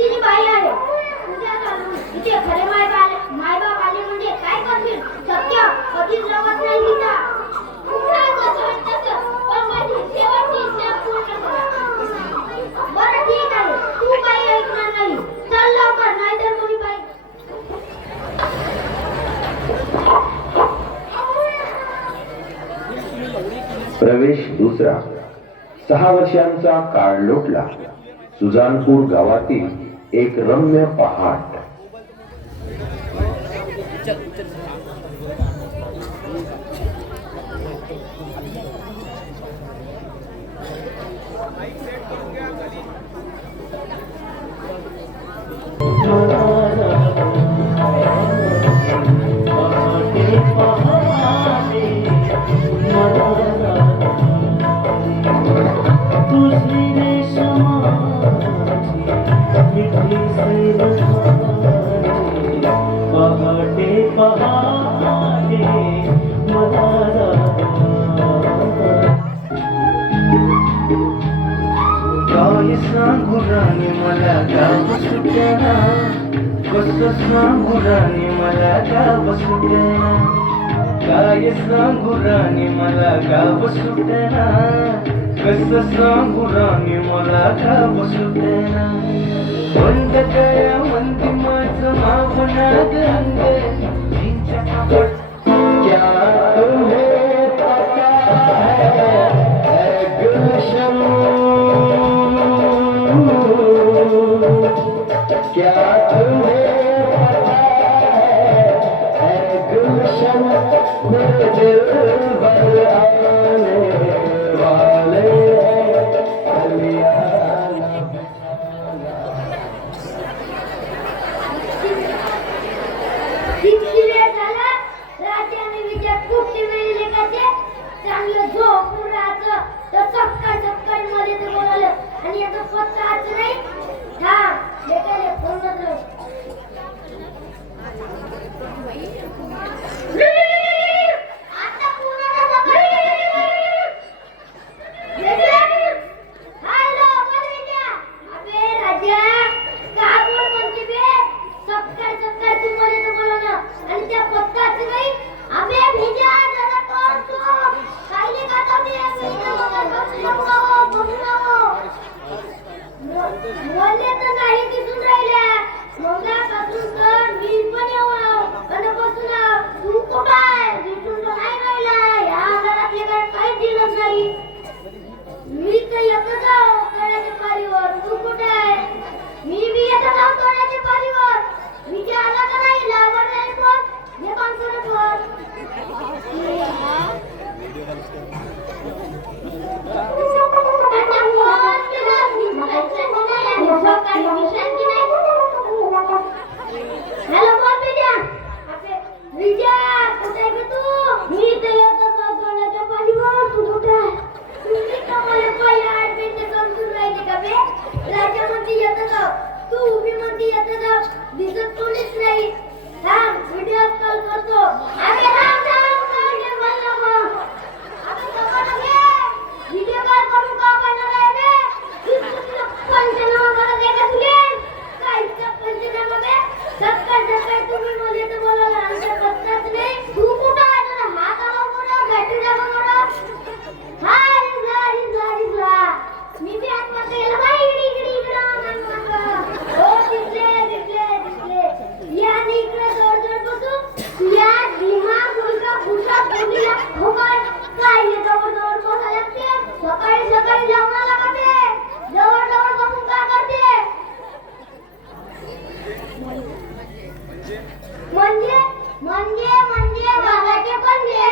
तिची बाई आहे तुझ्या चालून तिचे खरे मायबाप आले म्हणजे काय करशील सत्य कधीच रवत नाही तिचा बरं ठीक आहे तू काही ऐकणार नाही चल लवकर नाहीतर कोणी पाहिजे प्रवेश दुसरा 6 वर्षांचा काळ लोटला. सुजानपूर गावातील एक रम्य पहाट. काय सांगू राणी मला गाव सुट्याना कसं सांगू राणी मला गाव सुट्याना काय सांगू राणी मला गाव सुट्याना कसं सांगू राणी मला गाव सुट्याना बंद कया म्हणते माझं नाव ना गंग जिंच्या कपट क्या तुम्हें पता है गुलशन क्या तुम्हें पता है गुलशन मेरे दिल भर आने वाले चांगलं झोपून राहायचं तर सकाळ मध्ये ते बोलायला आणि आता स्वतःच नाही थांब भेटायला फोनच आता पुन्हा सकाळी हॅलो बोलविजा अबे राजा का बोल म्हणते बे सकाळ तू मध्ये तर बोलायला आणि त्या पत्ताच नाही अबे भेजा जरा कोण तू कायले गाता दे बोलले तर नाही दिसून राहिल्या मगापासून तर मी पण येऊ आणि बसून तू कुठं आहे दिसून तर नाही राहिला या घरातले काही दिलंच नाही मी तर येतच आहो तळ्याच्या पारीवर तू कुठं आहे मी बी येतच आहो तळ्याच्या पारीवर मी जे आला का नाही लावर नाही पण हे काम करत होत हॅलो बोल विजया विजया कुठे आहे तू मी तर येतो सोन्याच्या पाठीवर तू कुठे आहे तुम्ही का मला पहिले आठवते समजून राहिले का बे राजामध्ये येतो तू उभी मध्ये येतो दिसत कोणीच नाही थांब व्हिडिओ कॉल करतो अरे थांब हे बोल नको अबे नको घे व्हिडिओ कॉल करून का बनणार आहे बे तुला पंचनामा करा दे का तुले काहीच पंचनामा बे सकाळ तुम्ही मला तर बोलायला आमच्या पत्ताच नाही तू कुठं आहे तुला हात आला कोणा बॅटरी दाबा कोणा हाय रिजला मी बी आत्महत्या केला बाई इकडे हो दिसले या इकडे जोर बसू या दिमाग मुलगा भुसा बुडीला होकार काय हे जवळ बसायला लागते सकाळी लावणार लागते जवळ बसून काय करते म्हणजे बागाचे पंजे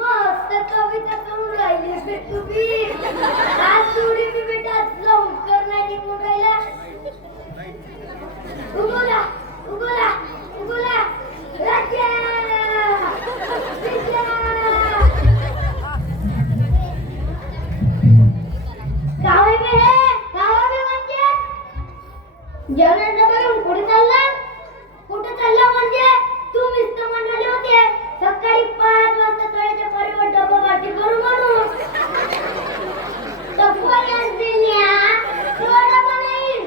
मस्त कविता करून राहिली तुम्ही आज तुरी मी बेटा लवकर नाही निघून राहिला उगोला राजा गावे म्हणजे जेवणाचा बघून कुठे चालला म्हणजे तुम्हीच तर म्हणाले होते सकाळी 5 वाजता तळ्याच्या पारीवर डबा वाटी करू म्हणून तर फोन दिल्या तो डबा नाही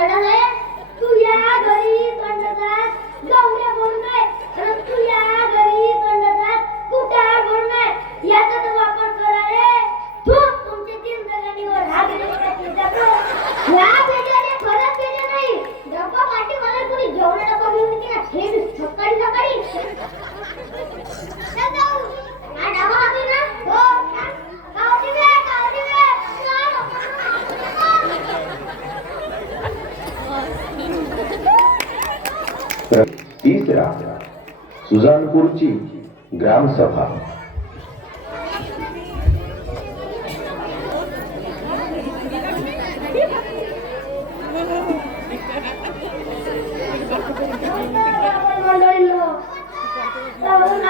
संडास आहे तू या घरी संडासात गवऱ्या भरून आहे आणि तू या घरी संडासात कुटार भरून आहे याचा तर वापर करा रे तू तुमच्या तीन जगांवर हा गेले या बेजाने खरंच बेजा नाही डब्बा पाठी मला कोणी जेवढा डब्बा घेऊन येते ना हे सकाळी सकाळी जाऊ हा डब्बा आहे ना हो गावठी वे तिसरा सुजानपूरची ग्रामसभा.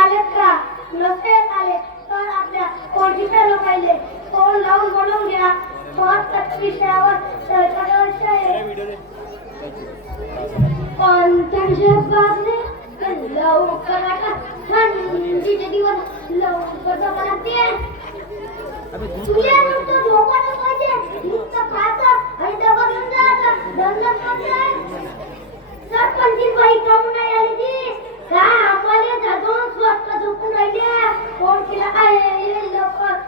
आलेत का नसेल आले तर आपल्या ओळखीच्या लोकांना फोन लावून बोलवून घ्या 35 विषयावर चर्चा आहे कोणत्या विषयात बाबले लवकर आता थंडीचे दिवस लवकर जमा लागते तुला नुसतं झोपायला पाहिजे नुसतं खायचं आणि डबा घेऊन जायचं धंदा करताय सरपंची बाई कामून नाही आली ती का आम्हाला जाऊन स्वस्त झोपून राहिल्या कोण केला आहे लवकर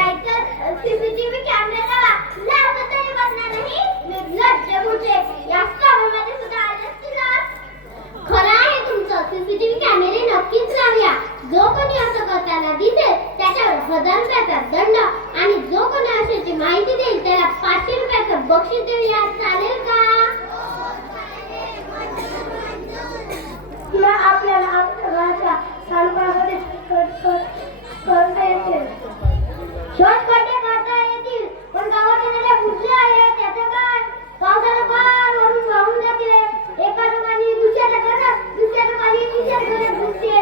नाहीतर सीसीटीव्ही कॅमेरा लावता तरी बसणार नाही. निर्लज्ज बुचे, या कामामध्ये सुद्धा आले असतील आज. खरं आहे तुमचं, सीसीटीव्ही कॅमेरे नक्कीच लावूया. जो कोणी असं करताना दिसेल त्याच्यावर 1000 रुपयाचा दंड आणि जो कोणी अशाची माहिती देईल त्याला 500 रुपयाचं बक्षीस देऊया. चालेल का? किंवा आपल्याला आपल्या घराच्या सानुकूलामध्ये करता येतील. शोध खड्डे करता येतील, पण गावाच्या नद्या बुजल्या आहेत. त्याचं काय? पावसानं फार वरून वाहून जाते. एका ठिकाणी दुसऱ्या घरात, दुसऱ्या ठिकाणी तिसऱ्या घरात घुसते.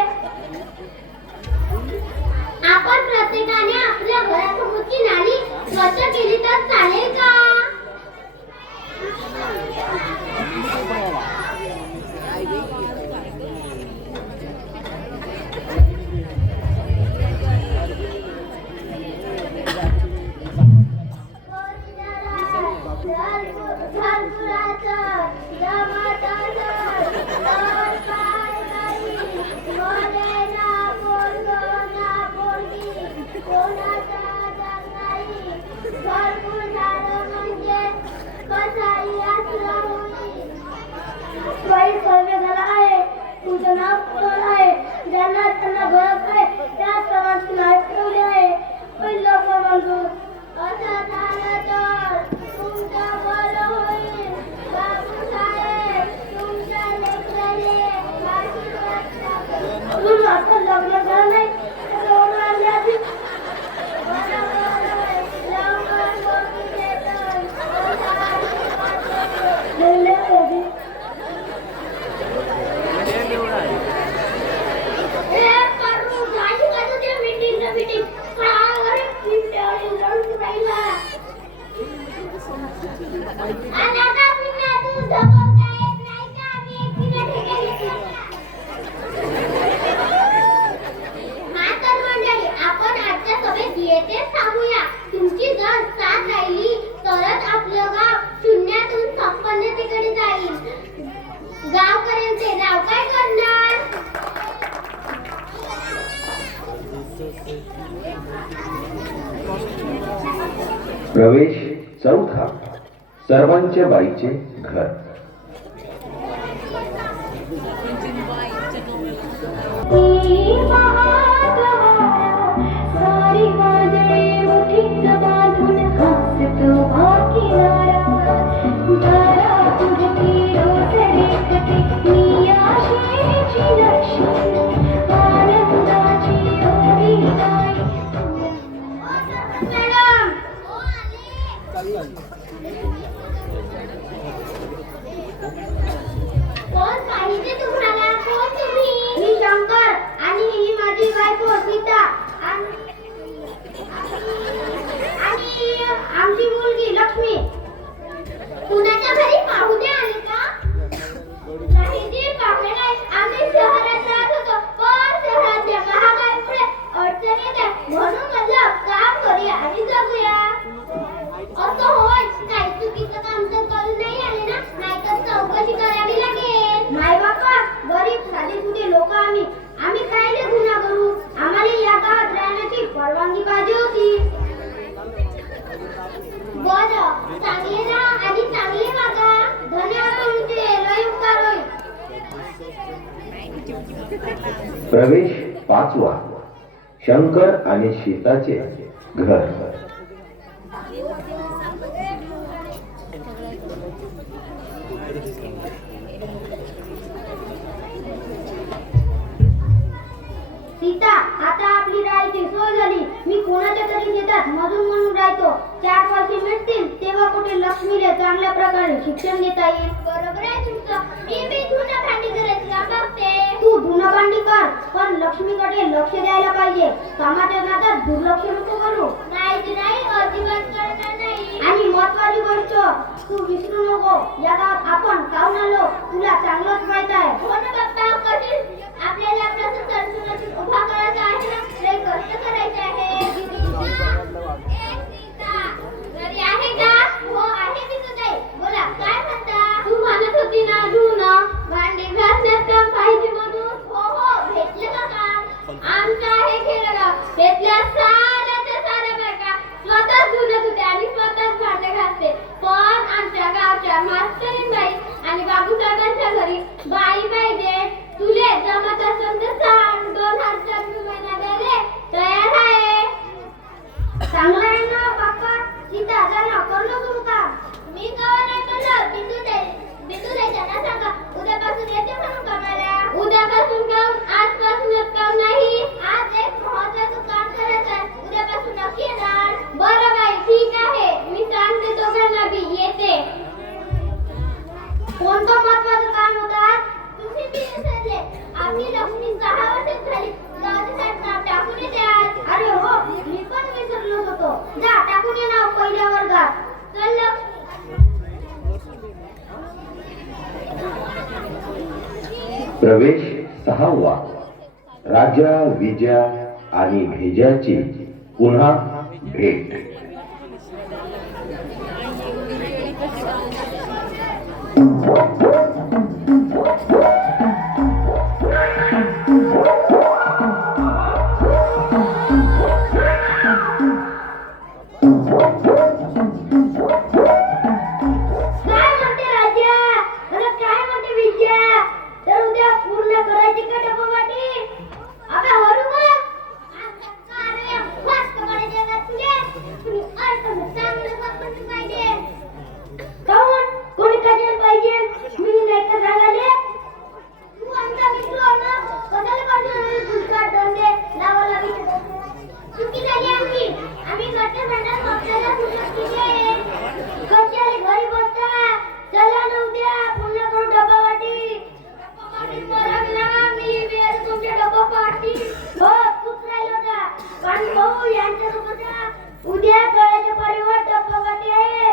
आपण प्रत्येकाने आपल्या घरासमोरची नाली स्वच्छ केली तर चालेल का? तुझं नाव कोण आहे? ज्यांना त्यांना गरज आहे त्याप्रमाणे तुला ठेवले आहे. पहिलं म्हणतो असं झालं तर तुमचं बरं होईल. बापूसाहेब, तुमच्या लेकराने अजून आता लग्न झालं नाही तर लग्न आले आधी. तुमची जर साथ राहिली तरच आपलं गाव शून्यातून संपन्नतेकडे जाईल. गावकऱ्यांचे नाव काय करणार? प्रवेश चौथा. सर्वांच्या बाईचे घर. कोण पाहिजे तुम्हाला? कोण तुम्ही? मी शंकर आणि ही माझी बायको सीता आणि आमची मुलगी लक्ष्मी. कुणाच्या घरी पाहुणे आले का? नाही जी, पाहुणे नाही. आम्ही शहरात राहत होतो, पण शहरातल्या महागाईमुळे अडचण येते म्हणून म्हटलं काम करूया आणि जगूया. असं होय, काही चुकीचं काम तर करून नाही आले ना, नाहीतर चौकशी करावी लागेल. नाही बापा, गरीब साधेसुधे लोक आम्ही काय गुन्हा करू? आम्हाला या गावात राहण्याची परवानगी पाहिजे होती. बरं, चांगले राहा आणि चांगले वागा. धन्यवाद तुमचे, लय उपकार होईल. प्रवेश पाचवा. शंकर आणि सीताचे घर. सीता, आता आपली राहायची सोय झाली. मी कोणाच्या तरी शेतात मजूर म्हणून राहतो. 4 वर्षे मिळतील तेव्हा कुठे लक्ष्मीला चांगल्या प्रकारे शिक्षण देता येईल. बरोबर आहे तुमचं. मी बी धुणं भांडी करायची काम बघते. तू धुणं भांडी कर, पण लक्ष्मीकडे लक्ष द्यायला पाहिजे. कामाच्या नादात दुर्लक्ष नको करू. नाही, अजिबात करणार नाही. आणि महत्वाची गोष्ट तू विसरू नको, या गावात आपण काहून आलो तुला चांगलंच माहित आहे. हो ना बाप्पा, कधी आपल्याला आपला संसार उभा करायचा आहे ना, लय कष्ट करायचे आहे. घरी आहे का? हो आहे तिथं. बोला, काय म्हणता? तू म्हणत होती ना धुणं भांडी घासण्यात काम पाहिजे म्हणून. हो, भेटलं का काम? आमचं आहे खेळगाव. भेटल्या साऱ्याच्या साऱ्या नाही ना बाप्पा, सीता आजारला करलो तुमका. मी गावा नाही करलं, बिंदू त्यांना सांगा उद्यापासून येते म्हणून कामाला. उद्यापासून काम, आजपासूनच काम नाही. आज एक महत्त्वाचं काम करायचं आहे, उद्यापासून नक्की येणार. बरं बाई, ठीक आहे, मी सांगते दोघांना बी येते. कोणतं महत्त्वाचं काम होतं? तुम्ही बी विसरले. आम्ही लक्ष्मी 6 वर्षात झाली, गावासाठी नाव टाकून येते आज. अरे हो, मी पण विसरलोच होतो. जा टाकून ये नाव पहिल्या वर्गात. चल लक्ष्मी. प्रवेश 6वा. राजा, विजया आणि भेजाची पुन्हा भेट. काय म्हणते राजा? अरे काय म्हणते विजया? तर उद्या पूर्ण करायची का डब्बावाटी? अबे हरू मग. अरे मस्त करायचे का तुझे? तुम्ही अर्थ चांगलं वापरून पाहिजे. काहून? कोणी करायला पाहिजे? मी नाही का सांगाले? तू आमचा मित्र आहे ना? कशाला पाहिजे तुझा डोंगे लावायला लागली? चुकी झाली आम्ही घरच्या भांडण आपल्याला सुटत केली आहे. कशाला घरी बसता? चला ना उद्या पुन्हा करू डब्बावाटी. मी वेळ तुमच्या डब्बा पार्टी हो तूच राहिलो होता. पण भाऊ यांच्यासोबत उद्या कळाच्या परिवार डब्बावाटी आहे.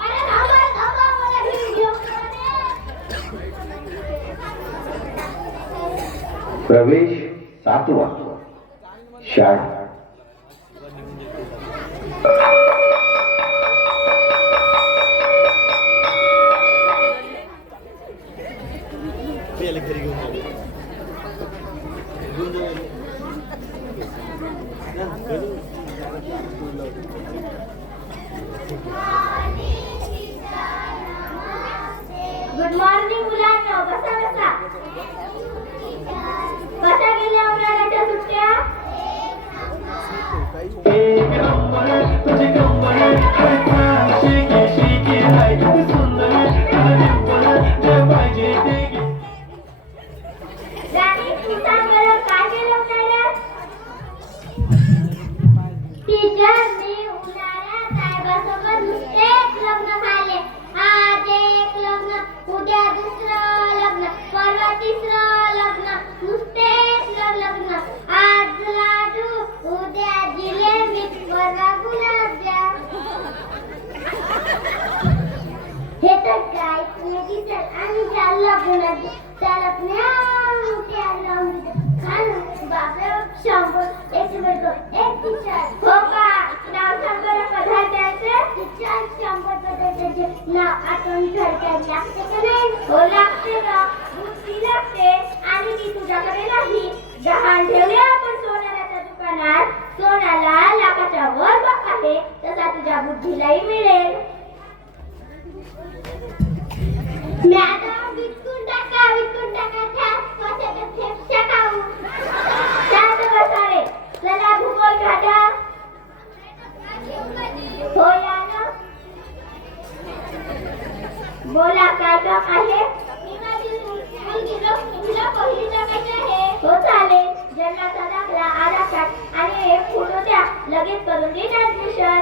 अरे थांबा मला घेऊन प्रवेश 7वा. शाळा. गुड मॉर्निंग मुलांनो. बसा. कशा गेल्या उन्हाळ्याच्या सुट्ट्या? एक नंबर तुझी कंबर शिकी शिकी हाय तू सुंदर जे पाहिजे ते घे. राणी तू सांग बरं काय केलं उन्हाळ्यात? टीचर मी उन्हाळ्यात साहेबासोबत नुसतेच लग्न झाले. आज एक लग्न, उद्या दुसरं लग्न, परवा तिसरं लग्न, नुसतेच लग्न. आज लाडू, उद्या जिलेबी, परवा गुलाबजाम. हे तर काय टीचर आम्ही चालला गुलाबजाम त्याला बापरे 100 एक मिनिट एक टीचर हो का नाव सांग बरं पदार्थाचे. टीचर 100 पदार्थाचे नाव आठवण ठरकायला लागते का नाही? हो लागते का? बुद्धी लागते आणि ती तुझ्याकडे नाही. गहाण ठेवले आपण सोनाराच्या दुकानात. सोन्याला लाखाच्या वर भाव आहे, तसा तुझ्या बुद्धीलाही मिळेल. मॅडम विकून टाका थेपच्या खाऊ. शांत बसा रे. चला भूगोल काढा. हो या ना. बोला काय काम आहे? मी माझी मुलगीला पहिली टाकायची आहे. हो चालेल. जन्माचा दाखला, आधार कार्ड आणि एक फोटो द्या. लगेच करून देईन ऍडमिशन.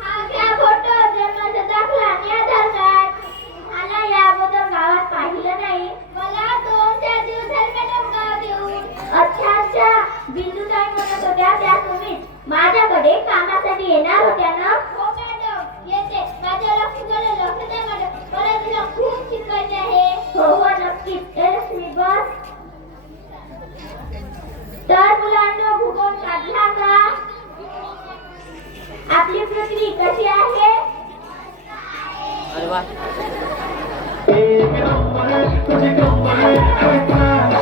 हा घ्या फोटो, जन्माचा दाखला आणि आधार कार्ड. मला या अगोदर गावात पाहिलं नाही. मला 2-4 दिवस झाले मॅडम गावात येऊन. अच्छा बिंदू ताई म्हणत होत्या त्या तुम्हीच माझ्याकडे कामासाठी येणार होत्या ना? हो मॅडम येते. माझ्या लक्ष्मीकडे लक्ष द्या मॅडम. मला तुला खूप शिकायचे आहे. हो नक्कीच. लक्ष्मी बस. तर मुलांना भूगोल काढला का? आपली पृथ्वी कशी आहे? एक नंबर तुझी कंबर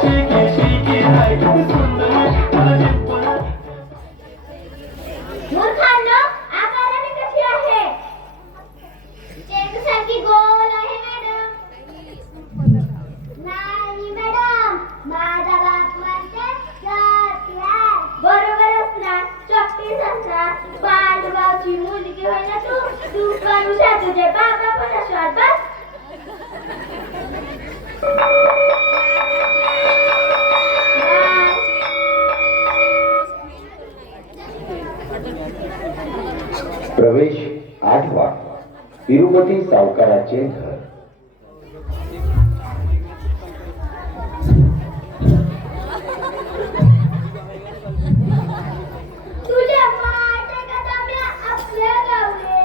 शिकी शिकी हाय तू सुंदर मूर्खांनो आकाराने कशी आहे? चेंडूसारखी गोल आहे मॅडम. नाही मॅडम, माझा बाप म्हणते बरोबर असणार. 34 असणार. तू पण उषा तुझे बाबा पण असणार बस. प्रवेश 8वा तिरुपती सावकाराचे घर. तुझ्या माटे कदम्या आपल्या गावले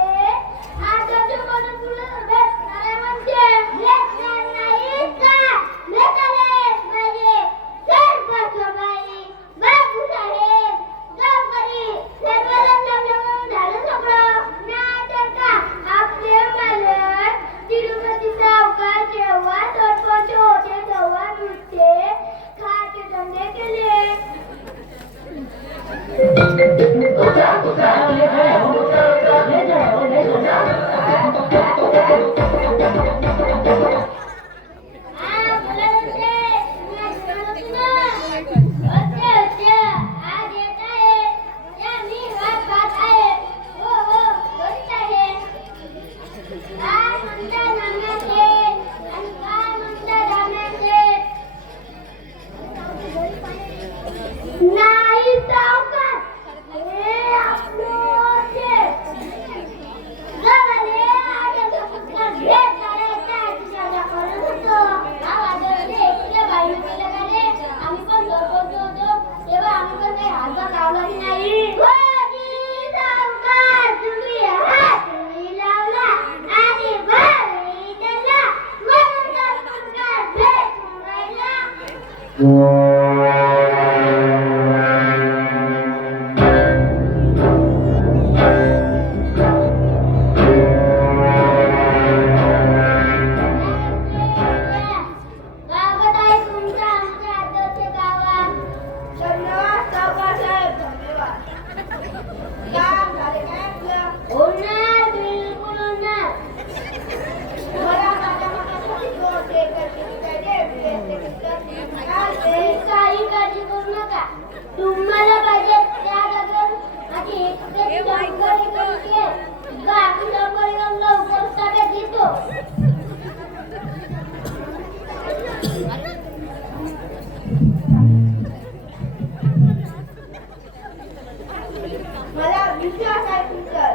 आजच्या म्हणून तुला भेटणार आहे म्हणजे भेटणार नाही का भेटले म्हणजे सरपंचबाई बापू साहेब गावकरी सर्वांना मिळून झालं सगळं नाहीतर का आपले मालक तिरुपती सावकार जेव्हा सरपंच होते तेव्हा नुसते खाते धंदे केले. नाही सावकार हे आपलं होते. गवाले आगे फक्त भेट करायचा आजीला करत होतो. आवाजाने एकट्या बाईने केलं का रे? आम्ही पण सरपंच होतो तेव्हा आम्ही पण काही हातभार लावला की नाही. होगी सावकार तुम्ही हात लावला आणि भारी दिला म्हणून तर तुमचा भेटून राहिला. स्वागत आहे तुमचं आमच्या आदर्श गावात. धन्यवाद सावकारसाहेब, धन्यवाद. काम झाले काय आपलं? होणार, बिलकुल होणार. मला माझ्या जोडते करते काय काही काळजी करू नका. तुम्हाला पाहिजे त्या जागेवर माझी एकच लवकर करते. बाकी लवकर लवकर ताब्यात घेतो. मला विश्वास आहे तुमच्यावर.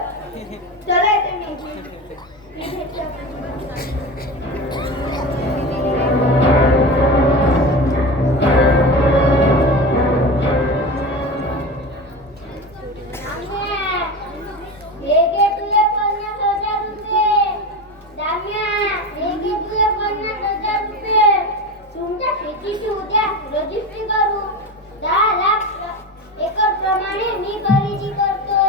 चला येते मी. हे घे तुझे 50,000 रुपये. दाम्या, हे घे तुझे 50,000 रुपये. तुमच्या शेतीची उद्या रजिस्ट्री करू. 10 लाख एकर प्रमाणे मी खरेदी करतो.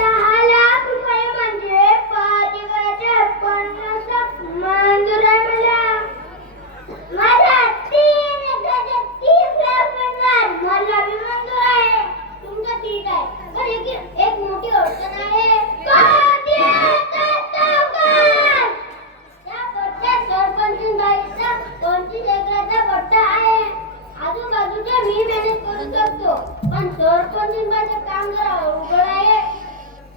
10 लाख रुपये म्हणजे 5 एकराचे 50 लाख मंजूर आहे मला. माझा 3 एकराचे 30 लाख मिळणार मला बी मंजूर आहे. तुमचं ठीक आहे पण एक मोठी अडचण आहे. कोणती अडचण सावकार? त्या पट्ट्यात सरपंचबाईचा 25 एकराचा पट्टा आहे. आजूबाजूच्या मी मॅनेज करू शकतो पण सरपंचबाईचे काम जरा अवघड आहे.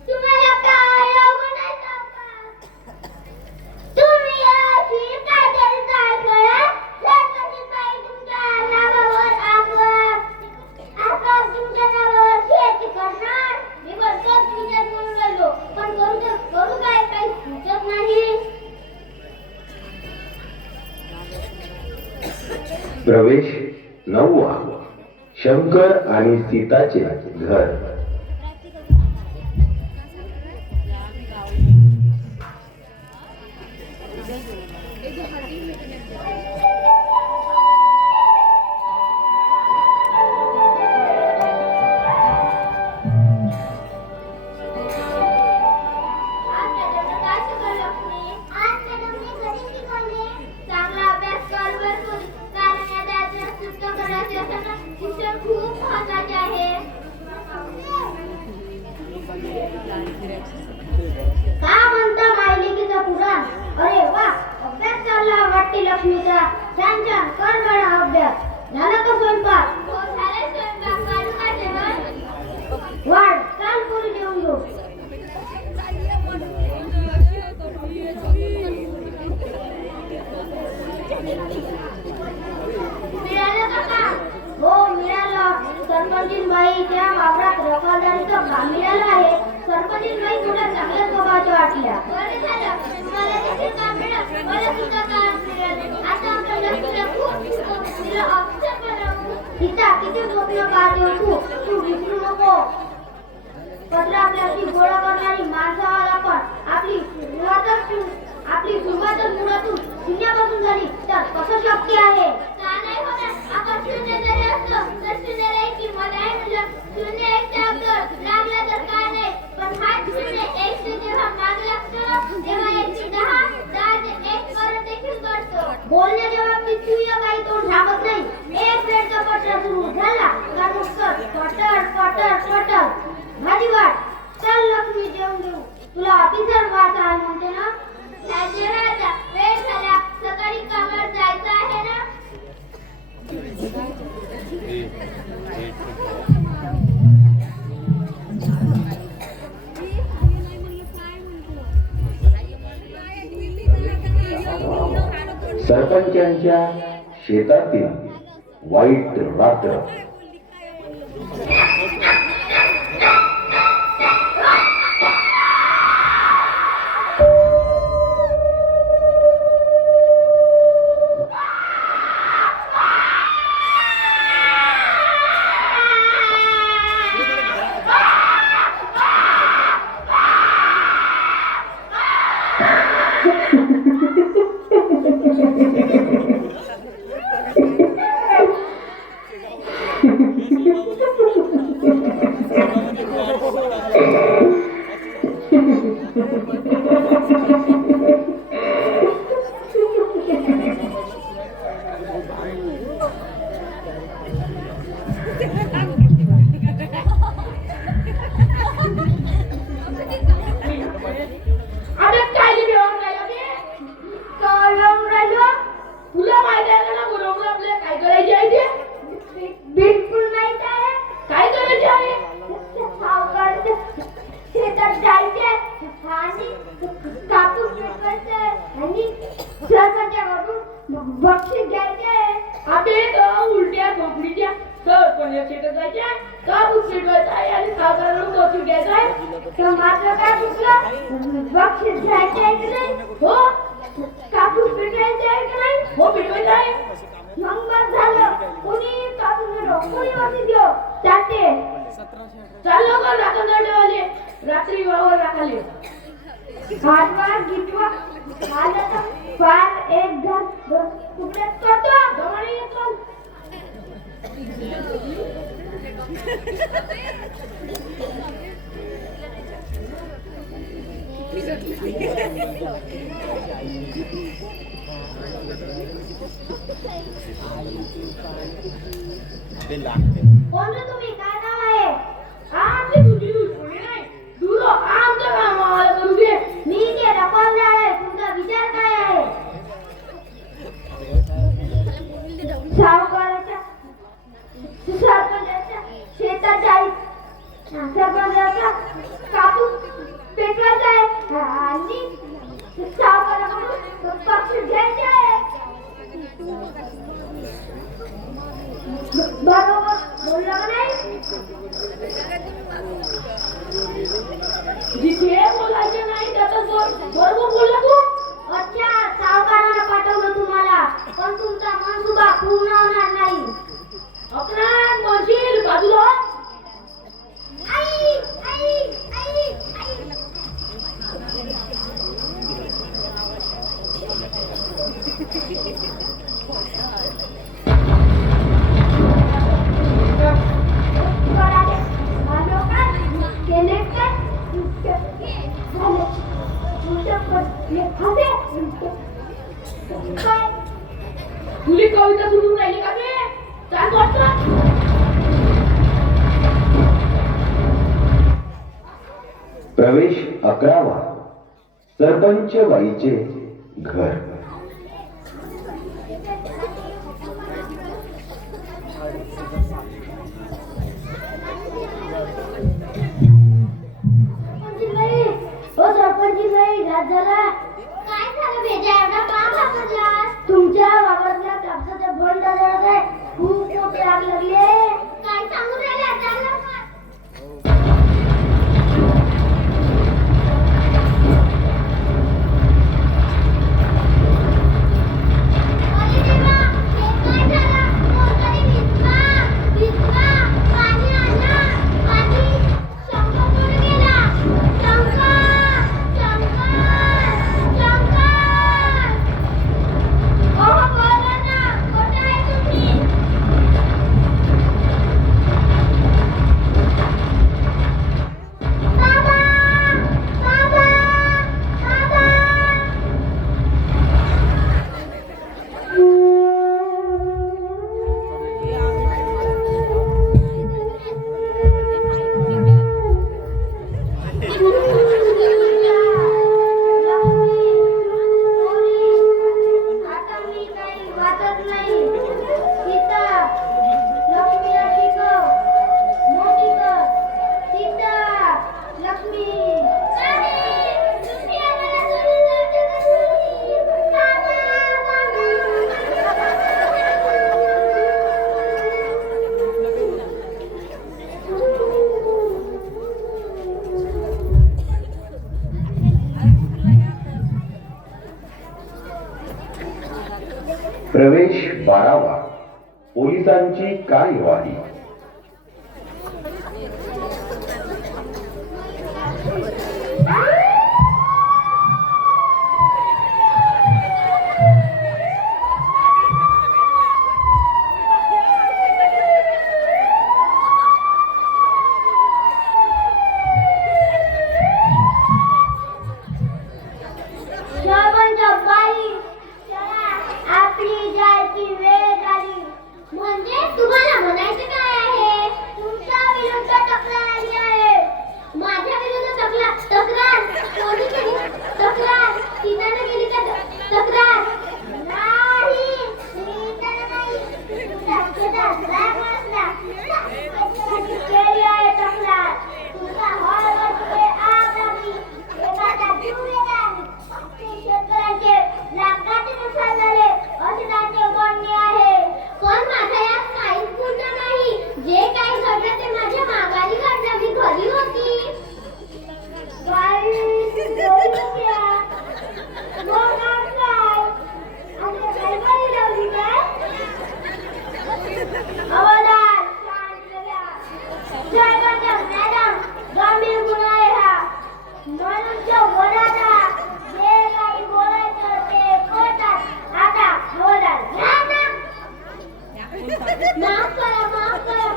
तुम्हाला काय अवघड आहे सावकार? तुम्ही अशी काहीतरी चाल करा. सरपंचबाई तुमच्या नावावर आपोआप तुमच्या नावावर शेती करणार. मी वर्षात विचार करून राहिलो पण करू काय काही सुचत नाही. प्रवेश 9वा शंकर आणि सीताचे घर. शिक्षण खूप महत्वाचे आहे. बाईच्या वावरात रखवालदारीचं काम मिळालं आहे. सरपंच बाई थोड्या चांगल्या स्वभावाच्या वाटल्या. बरं झालं, मला देखील काम मिळालं. मला सुद्धा काम मिळालं. आता आमच्या लक्ष्मीला खूप तिला अक्षर बनवू. सीता, किती स्वप्न पाहते तू विसरू नको. पत्र आपल्याशी गोळा करणारी माणसाला पण आपली सुरुवातच मुळातून शून्यापासून झाली तर कसं शक्य आहे? का नाही होणार? आपण शून्य जरी असलो तर शून्याला एक किंमत आहे म्हणलं. शून्य एक तर लागला तर काय नाही, पण हा शून्य एक से जेव्हा माग लागतो तेव्हा 1 ते 10 ते 1 परत देखील करतो. बोलण्याच्या बाबतीत तू काही तोंड झाकत नाही. एक वेळचा पत्र सुरू झाला का नुसतं पटर भाजी वाट. चल लक्ष्मी, जेवून घेऊ. तुला ऑफिसर व्हायचं म्हणते ना? राजा वेळ झाला, सकाळी कामावर जायचं आहे ना? सरपंचांच्या शेतातील वाईट रात्र. तुला माहिती आहे ना बरोबर आपल्याला काय करायचे आहे ते? बिलकुल माहित आहे. काय करायचे आहे? सावकाराच्या शेतात जायचे आणि कापूस पिकवायचे आणि सरपंचाकडून बक्षीस घ्यायचे. आपले उलट्या खोकलीच्या सरपंच शेतात जायचे, कापूस पिकवायचा आहे आणि सावकाराकडून बक्षीस घ्यायचं आहे. तर मात्र काय चुकलं? बक्षीस घ्यायचे आहे की नाही? हो. कापूस पिकवायचे आहे की नाही? हो, पिकवायचं आहे. मग बस झालं. कोणी कापूस पिकव, कोणी बक्षीस घेऊ. चालते. चाललो का राखणदारवाले रात्री वावर राखाले. हातवार गिटवा आलं तर फार एक घर तुकड्यात करतो. जमाने येतो. कोण रे तुम्ही? काय नाव आहे? आमची तुझी दुश्मनी नाही. दूर हो, आमचं काम आम्हाला करू दे. मी ते रखवालदार आहे. तुमचा विचार काय आहे? सावकाराच्या सरपंचाच्या शेतात जाईल. सरपंचाचा कापूस पेटवायचा आहे आणि सावकाराकडून बक्षीस घ्यायचे आहे. बरोबर बोलला का नाही? जिथे बोलायचे नाही त्याचा बरोबर बोलला तू. अच्छा, सावकाराला पाठवलं तुम्हाला, पण तुमचा मनसुबा पूर्ण होणार नाही. अपराध म्हणशील बाजूला. आई आई आई आई. तुली कविता सुरू राहिली का बे? चाल वाटतं. प्रवेश 11वा. सरपंच बाईचे घर. काय झालं भेजा? एवढा का घाबरलास? तुमच्या वावरातल्या कापसाच्या भंड खूप मोठे आग लागले. काय सांगू राहिला? प्रवेश 12वा पोलिसांची कार्यवाही. सरपंच बाई, चला, आपली जायची वेळ झाली. म्हणजे तुम्हाला म्हणायचं काय आहे? तुमच्या विरुद्ध तक्रार आली आहे. माझ्या विरुद्ध तक्रार कोणी केली? तक्रार सीताने केली का? तक्रार नाही, सीताने नाही. तुमचा राग असला केली आहे तक्रार. तुमचा हॉलवरती आग लागली, एखादा जीव गेला. शेतकऱ्यांचे लाखाचे नुकसान झाले असे त्यांचे म्हणणे आहे. पण माझा यात काहीच गुन्हा नाही. जे काही घडलं ते माझ्या माघारी घडलं. मी घरी होती. हवालदार, शांत घ्या. सरपंच मॅडम, गंभीर गुन्हा आहे हा. म्हणूनच्या वडाला जे काही बोलायचं ते बोलतात. आता हवालदार घ्या ना. माफ करा,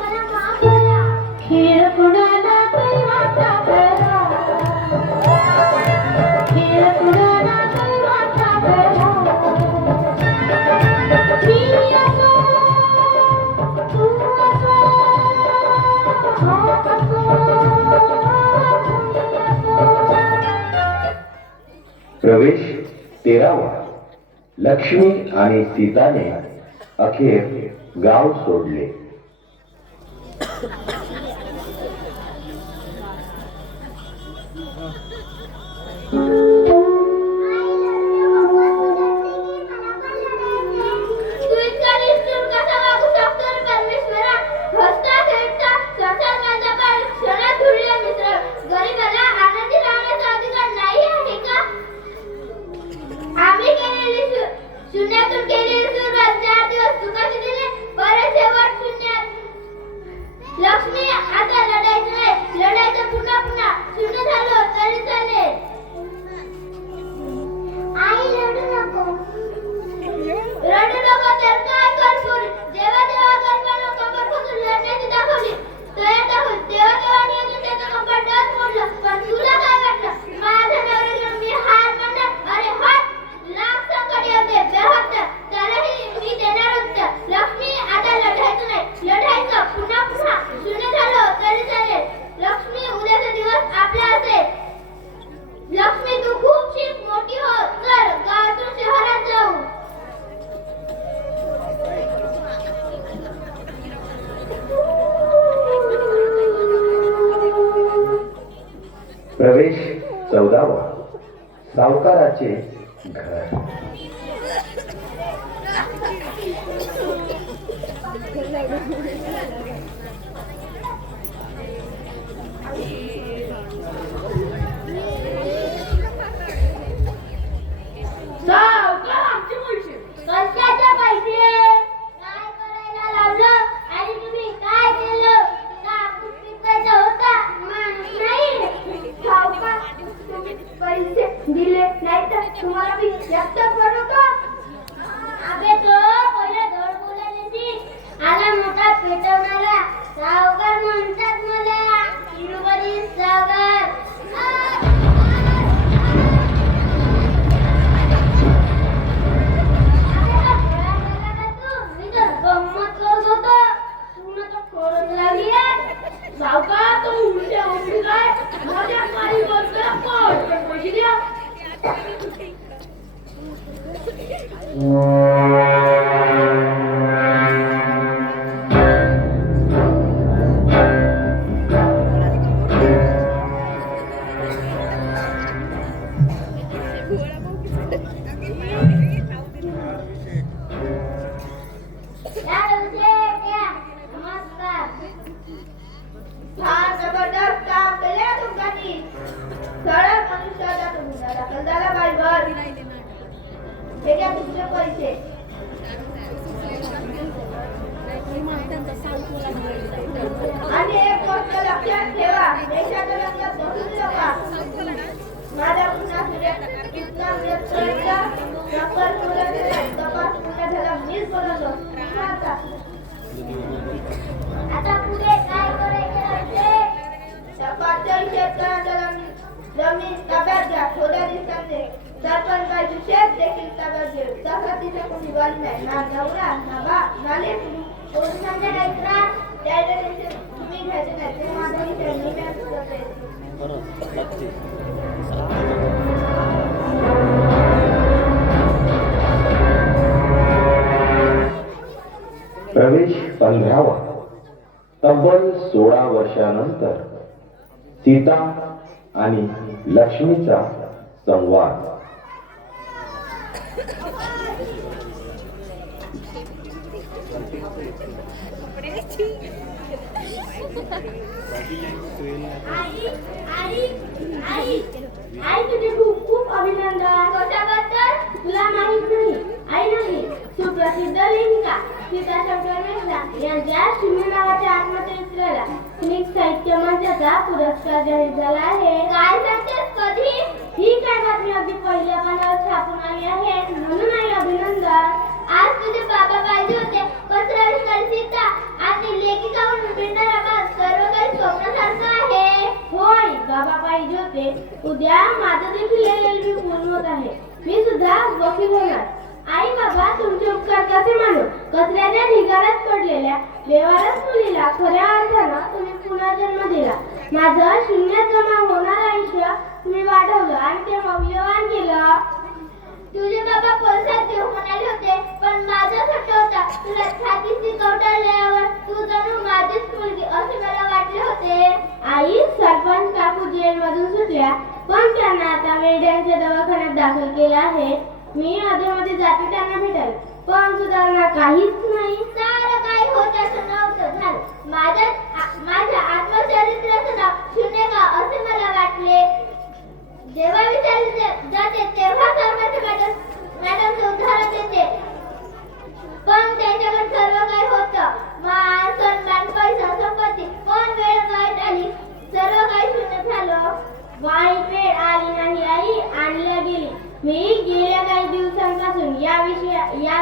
मला माफ करा. खेळ कुणाला कैवाचा करा, खेळ कुणाला कैवाचा करा. मी असो, तू असो, हा असो, तुम्ही असो. प्रवेश 13वा लक्ष्मी आणि सीताने अखेर गाव सोडले. तू इतका निष्ठुर कसा वागू शकतो रे परमेश्वरा? हसता खेळता संसाराचा पार क्षणात धुळीला मिसळ. गरीबाला आनंदी राहण्याचा अधिकार नाही आहे का? आम्ही केलेली शून्यातून केलेली सुरुवात 4 दिवस सुखाचे दिले, परत शेवट शून्यात. लक्ष्मी, आता लढायचं नाही. लढायचं पुन्हा पुन्हा. शून्य झालो तरी चालेल. आई लढू नको. रडू नको तर काय करशील? जेव्हा जेव्हा गरबानं कंबर खोचून लढण्याची दाखवली, तेव्हा तेव्हा नियोजन त्याचं कंबर डस मोडलं. पण तुला काय वाटलं? माझ्या नवऱ्याला घेऊन मी हार मानणार? अरे हट! लाख संकट येऊ दे, बेहत्तर त्यालाही मी देणार उत्तर. लक्ष्मी, आता लढायचं नाही. लढायचं पुन्हा पुन्हा. शून्य झालं तरी चालेल. लक्ष्मी, उद्याचा दिवस आपला असेल. लक्ष्मी, तू खूप शिक, मोठी हो. चल, गावातून शहरात जाऊ. प्रवेश 14वा सावकाराचे घर. सावकार आमचे पैसे. कशाचे पैसे? काय करायला लावलं आणि तुम्ही काय केलं? कापूस पिकवायचा होता, माणूस नाही. सावकार, तुम्ही पैसे दिले नाही तर तुम्हाला मी व्यक्त करू का? अबे तो पहिला धड बोलायला ती. आला मोठा पेटवणारा. सावकार म्हणतात मला. तिरुपती सावकार. सावकार, तो उलट्या उलटी काय? माझ्या पायी बसला पण पैसे द्या. नमस्कार. फार जबरदस्त काम केले तुमच्यानी. सरळ मनुष्याचा गुन्हा दाखल झाला पाहिजे. हे घ्या तुमचे पैसे. आणि एक गोष्ट लक्षात ठेवा, देशाच्या लक्षात बसून नका. माझा पुन्हा कितना नक्कल तपास पुन्हा झाला मीच बोलवतो. आता पुढे काय करायचे? पाचही शेतकऱ्यांच्या जमीन ताब्यात घ्या. थोड्या दिवसांचे सरपंचाची शेत देखील ताब्यात घेऊ. तसा तिथे कोणी बल नाही, ना नवरा ना बाप ना लेकरू. पोलिसांच्या डायरेक्टरात त्याचे तुम्ही घ्यायचे नाही. ते माझा विषय मी करते. प्रवेश 15वा. तब्बल 16 वर्षानंतर सीता आणि लक्ष्मीचा संवाद. आई तुझे खूप खूप अभिनंदन. कशाबद्दल तुला माहित नाही? आई नाही, सुप्रसिद्ध लेखिका सीता शंकर मिश्रा यांच्या शिमी नावाच्या आत्मचरित्राला स्निग्ध साहित्य मंचाचा पुरस्कार जाहीर झाला आहे. काय सांगतेस? कधी? ही काय बातमी अगदी पहिल्या पानावर छापून आली आहे. म्हणून आई अभिनंदन. आज तुझे बाबा पाहिजे होते. पत्रविष्कार सीता आणि लेखिका म्हणून मिळणारा मान सर्व काही स्वप्नासारखं आहे. होय, बाबा पाहिजे होते. उद्या माझं देखील LLB पूर्ण होत आहे. मी सुद्धा वकील होणार. आई बाबा तुमचे उपकार कसे मानू? कचऱ्याच्या ढिगाऱ्यात पडलेल्या बेवारस मुलीला खऱ्या अर्थानं तुम्ही पुन्हा जन्म दिला. माझं शून्यात जमा होणार आयुष्य तुम्ही वाढवलं आणि ते मौल्यवान केलं. तुझे बाबा पोलिसात देऊ म्हणाले होते, पण माझा सट्टा होता. तुला छातीची कवटाळल्यावर तू जणू माझीच मुलगी असे मला वाटले होते. आई, सरपंच काकू जेलमधून सुटल्या, पण त्यांना आता वेड्यांच्या दवाखान्यात दाखल केलं आहे. मी अधेमध्ये जाते त्यांना भेटायला, पण सुधारणा काहीच नाही. सारं काही होत्याचं नव्हतं झालं. माझ्या आत्मचरित्राचं नाव शून्य का असे मला वाटले. जेव्हा विचारले जाते तेव्हा मॅडमचे उदाहरण देते, पण त्याच्याकडे सर्व काही होतं. मान, सन्मान, पैसा, संपत्ती. पण वेळ वाईट आली, सर्व काही शून्य झालं. वाईट वेळ आली नाही आई, आणल्या गेली. मी गेल्या काही दिवसांपासून या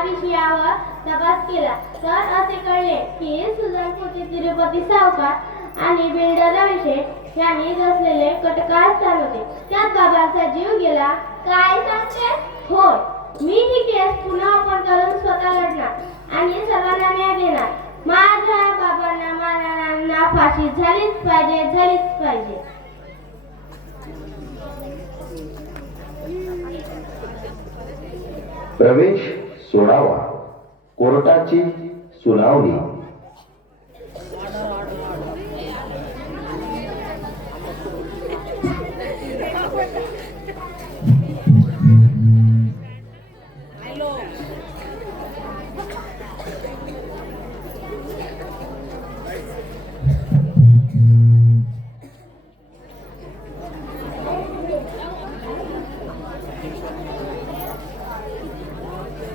विषयावर तपास केला तर असे कळले की सुजानपूरचे तिरुपती सावकार आणि बिल्डर विषय यांनी रचलेले कटकारस्थान होते. त्यात बाबांचा जीव गेला. काय सांगते? होय, मी ही केस पुन्हा ओपन करून स्वतः लढणार आणि सर्वांना न्याय देणार. माझ्या बाबांना मारणाऱ्यांना फाशी झालीच पाहिजे. प्रवेश 16वा. कोर्टाची सुनावणी.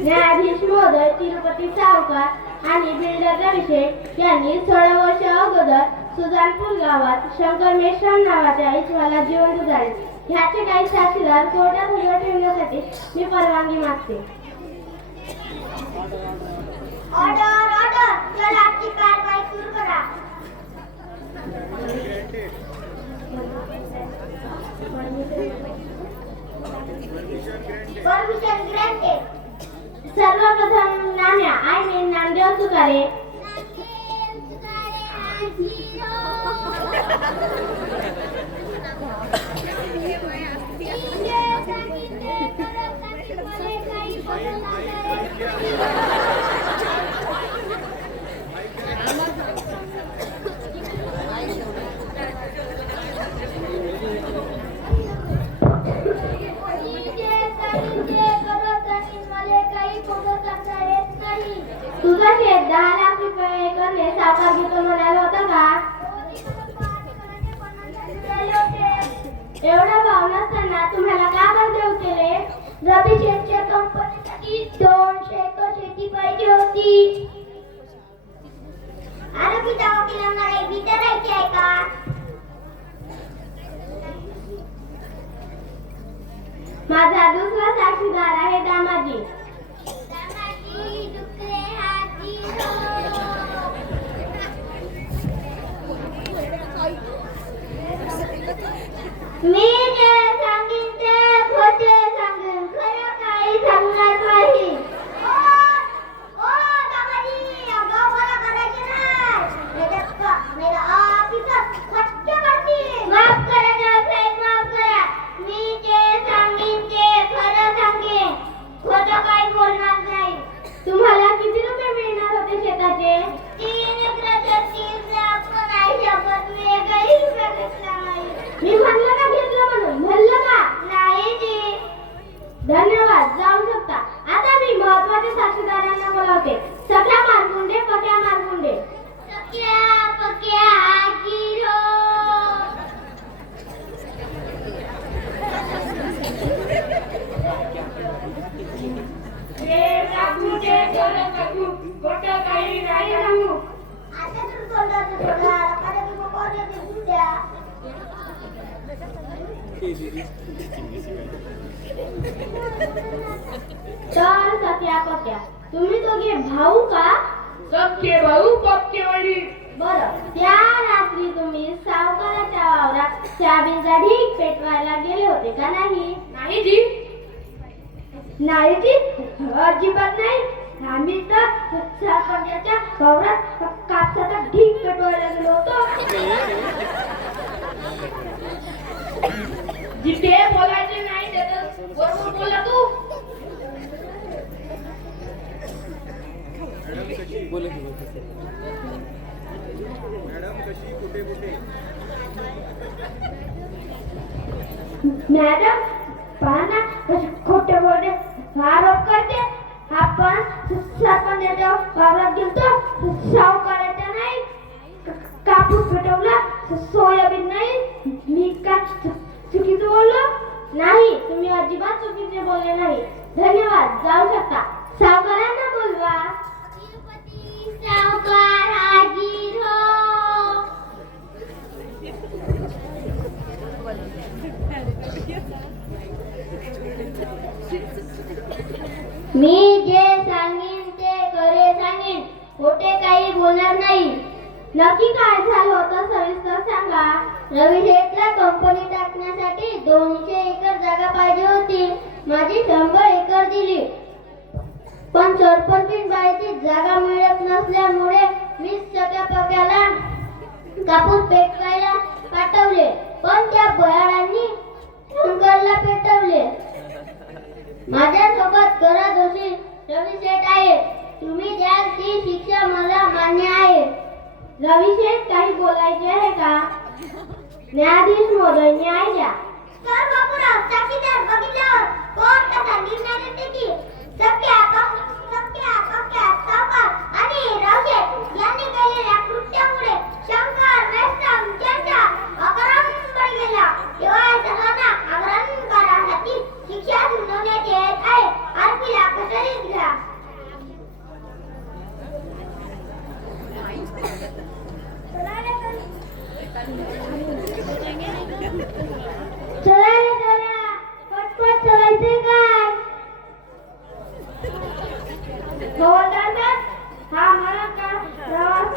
न्यायाधीश महोदय तिरुपती सावकार आणि बिल्डर विषय यांनी 16 वर्ष अगोदर सुजानपूर गावात शंकर मेश्राम नावाच्या इसमाला जिवंत जाळले. ह्याचे काही साक्षीदार कोर्टात हजर ठेवण्यासाठी मी परवानगी मागते. ऑर्डर. चला आजची कारवाई सुरू करा. Permission granted. सर्वप्रथम नाम्या आय मीन नामदेव तुकारे. तुझा शेत 10 लाख रुपये करणे सावकार घेतो म्हणाला होता का? एवढा भाव नसताना तुम्हाला का बरं देऊ केले? रवी शेतच्या कंपनीसाठी 200 एकर शेती पाहिजे होती. आरोपीच्या वकिलांना काही विचारायचे आहे का? माझा दुसरा साक्षीदार आहे दामाजी. दामाजी दुसरे हाती मी जे सांगेन ते खोटे सांगेन, खरं काही सांगणार नाही. ओ दामाजी, अगं मला करायचे नाही. मेरा ऑफिसर स्वच्छ करतील. माफ करा साहेब, माफ करा. मी जे सांगेन ते खरं सांगेन, खोटं काही बोलणार नाही. तुम्हाला किती रुपये मिळणार होते शेताचे? 3 एकराच्या 30 लाख नाही शकत. मी काही रुपये घेतला नाही. मी म्हणलं का घेतलं म्हणून? म्हणलं का? नाही जी. धन्यवाद, जाऊ शकता. आता मी महत्वाच्या साक्षीदारांना बोलावते. सख्या मारगुंडे, पक्या मारगुंडे. सख्या पक्या हाजीरो. खोटं काही नाही सांगू. आता तर तोंडाचं सोडा, आता तुम्ही कोण येते दुसऱ्या? तर सख्या पक्या, तुम्ही दोघे भाऊ का? सख्खे भाऊ पक्के वडील. बरं, त्या रात्री तुम्ही सावकाराच्या वावरात सोयाबीनचा ढीग पेटवायला गेले होते का नाही? नाही जी. नाही जी, अजिबात नाही. आम्ही तर सरपंचाच्या वावरात कापसाचा ढीग पेटवायला गेलो होतो. जिथे बोलायचे नाही तिथं बरोबर बोला तू. मॅडम, पहा ना कसे खोटे खोटे आरोप करते. आपण सरपंचाच्या वावरात गेलतो, सावकाराच्या नाही. कापूस पेटवला, सोयाबीन नाही. मी का चुकीचं बोललो? नाही, तुम्ही अजिबात चुकीचे बोलले नाही. धन्यवाद, जाऊ शकता. सावकारांना बोलवा. तिरुपती सावकार हाजीर हो. मी जे सांगेन ते खरे सांगेन, खोटे काही बोलणार नाही. नक्की काय झालं होतं सविस्तर सांगा. रवी शेठला कंपनी टाकण्यासाठी 200 एकर जागा पाहिजे होती. माझी 100 एकर दिली, पण सरपंचीन बाईची जागा मिळत नसल्यामुळे मी सगळ्या पक्याला कापूस पेटवायला पाठवले, पण त्या बयाळांनी शंकरला पेटवले. माझ्यासोबत करादोषी रवी शेठ आहे. तुम्ही द्याल ती शिक्षा मला मान्य आहे. रवी शेठ, काही बोलायचे आहे का? न्यायाधीश महोदय, न्याय द्या. तर बापूराव, साक्षीदार बघितल्यावर कोण कसा निर्णय देते की सख्या पक्या सावकार आणि राव शेठ यांनी केलेल्या कृत्यामुळे शंकर मेश्राम यांचा आग्रह गेला, तेव्हा सर्वांना आग्रहकारासाठी शिक्षा सुनावण्यात येत आहे. आरोपीला कस्टडीत घ्या. चला रे चला, पटपट चलायचे काय? हवालदार, हा मला का प्रवास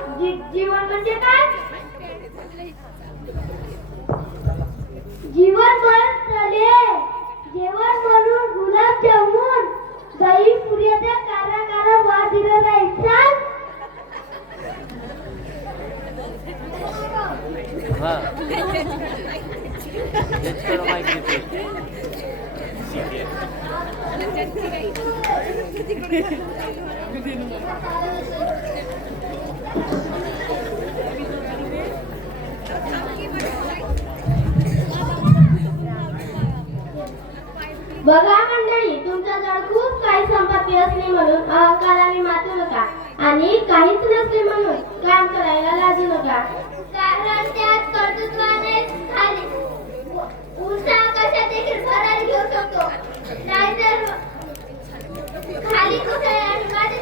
जीवन म्हणजे काय? जीवन परत चाले, जेवण बनवून गुलाबजामुन दही पुऱ्याचा कारा कारा वादिरा राहायचा. बघा मंडळी, तुमच्याजवळ खूप काही संपत्ती असली म्हणून अहंकाराने मातू नका आणि काहीच नसले म्हणून काम करायला लाजू नका. कारण त्यात कर्तृत्वाने खाली उत्साह कशा देखील भरारी घेऊ शकतो. नाहीतर खाली कुठे आणि माझे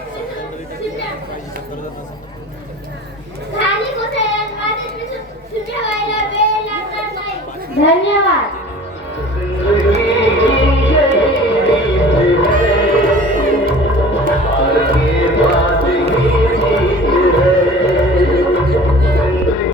धन्यवाद.